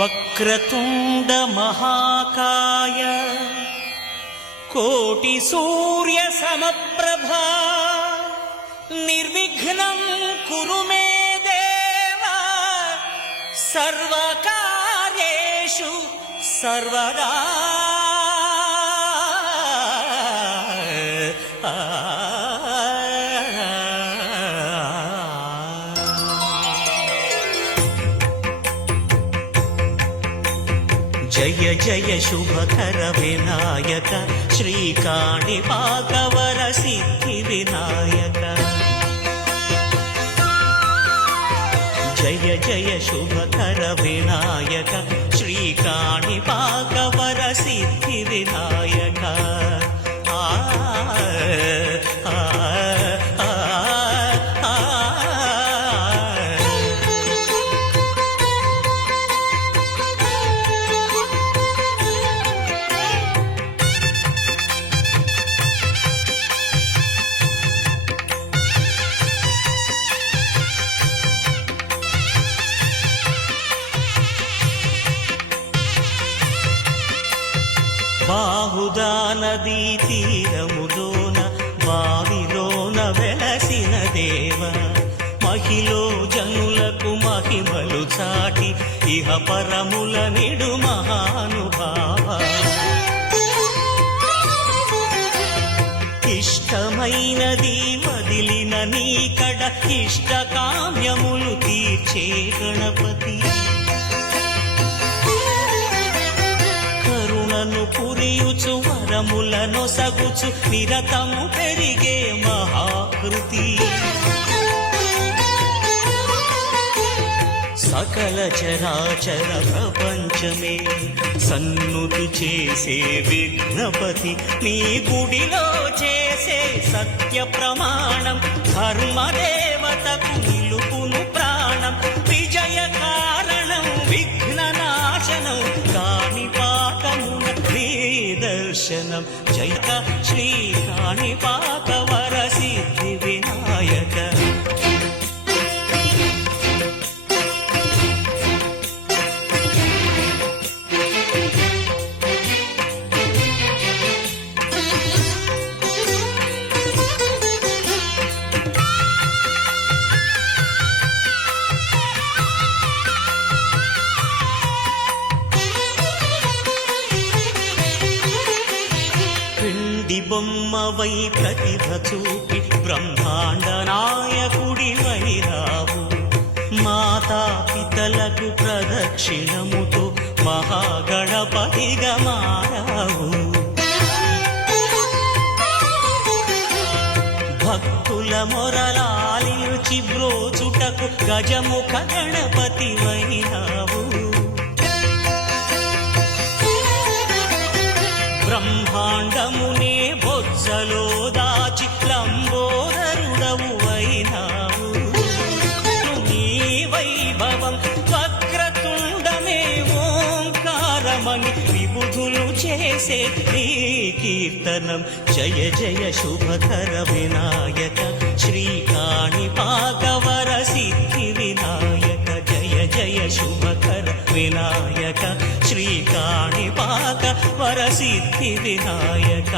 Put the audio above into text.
వక్రతుండ మహాకాయ కోటి సూర్య సమప్రభా నిర్విఘ్నం కురు మే దేవ సర్వకార్యేషు సర్వదా. జయ జయ శుభకర వినాయక శ్రీకాణిపాకవర సిద్ధి వినాయక. జయ జయ శుభకర వినాయక శ్రీకాణిపాకవర సిద్ధి వినాయక. బాహుదా నదీ తీరములోన బావిలోన వెలసిన దేవ మహిలో జనులకు మహిమలు చాటి ఇహ పరముల నిడు మహానుభావ. ఇష్టమైనది వదిలిన నీకడ ఇష్ట కామ్యములు తీర్చే గణపతి. కరుణను పురియుచు వరములను సగుచు నిరతము పెరిగే మహాకృతి. సకల చరాచర ప్రపంచమే సన్నుతి చేసే విఘ్నపతి నీ గుడిలో చేసే సత్య ప్రమాణం ధర్మదేవతకు నిలుపును ప్రాణం. విజయ కారణం విఘ్న నాశనం కాణిపాకమున నీ దర్శనం. జయ శ్రీ కాణిపాకవర సిద్ధి వినాయక. బొమ్మవై ప్రతిభ చూపి బ్రహ్మాండ నాయకుడి వైరావు. మాతా పితలకు ప్రదక్షిణముతో మహాగణపతిగా మారావు. భక్తుల మొరలాలించి బ్రోచుటకు గజముఖ గణపతి వైరావు. బ్రహ్మాండమునే బొజ్జలో దాచి లంబోదరుడవు అయినావు. నీ వైభవం వక్రతుండమే ఓంకారమని విబుధులు చేసే నీ కీర్తనం. జయ జయ శుభకర వినాయక శ్రీకాణిపాకవర సిద్ధి వినాయక. జయ జయ శుభకర వినాయక శ్రీకాణిపాకవర సిద్ధి వినాయక.